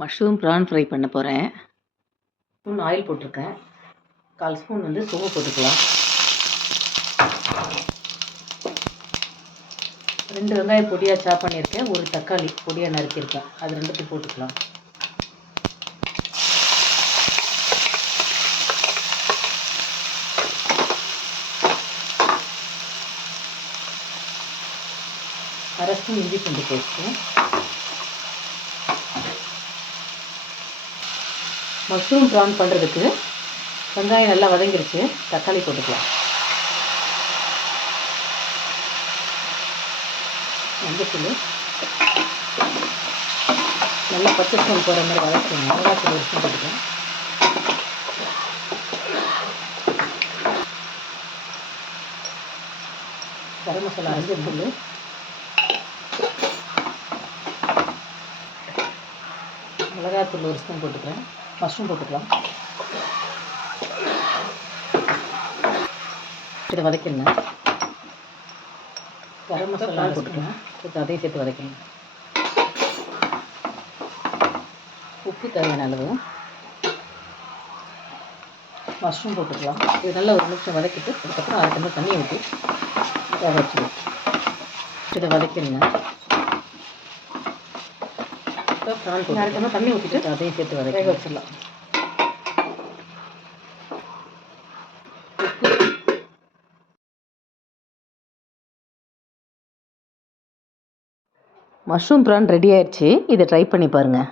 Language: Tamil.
மஷ்ரூம் ப்ரான் ஃப்ரை பண்ண போகிறேன். ஸ்பூன் ஆயில் போட்டிருக்கேன். 1/4 ஸ்பூன் சோம்பு போட்டுக்கலாம். 2 வெங்காயம் பொடியாக சாப் பண்ணியிருக்கேன். ஒரு தக்காளி பொடியாக நறுக்கியிருக்கேன். அது 2 போட்டுக்கலாம். அரை ஸ்பூன் இஞ்சி பூண்டு பேஸ்ட்டு. மஷ்ரூம் ப்ரான் பண்ணுறதுக்கு வெங்காயம் நல்லா வதங்கிருச்சு. தக்காளி போட்டுக்கலாம். மஞ்சத்தூள் நல்லா பச்சை ஸ்பூன் போகிற மாதிரி வதக்கணும். மிளகாத்தூள் 1 ஸ்பூன் போட்டுக்கலாம். கரம் மசாலா 5 தூள், மிளகாத்தூள் 1 ஸ்பூன் போட்டுக்கிறேன். மஷ்ரூம் போட்டுக்கலாம். இதை வதக்கிடுங்க. கரம் மசாலா போட்டுக்கலாம். அதையும் சேர்த்து வதக்கணும். உப்பு தேவையான அளவு. மஷ்ரூம் போட்டுக்கலாம். இது நல்லா 1 நிமிஷம் வதக்கிட்டு அதுக்கப்புறம் 1/2 டம்ளர் தண்ணி ஊற்றி வேக வச்சுக்கலாம். இதை வதக்கிடுங்க. ப்ரான் போட்டு 1/2 டம்ளர் தண்ணி ஊற்றிட்டு அதையும் சேர்த்து வேக வச்சிடலாம். மஷ்ரூம் ப்ரான் ரெடி ஆயிடுச்சு. இதை ட்ரை பண்ணி பாருங்கள்.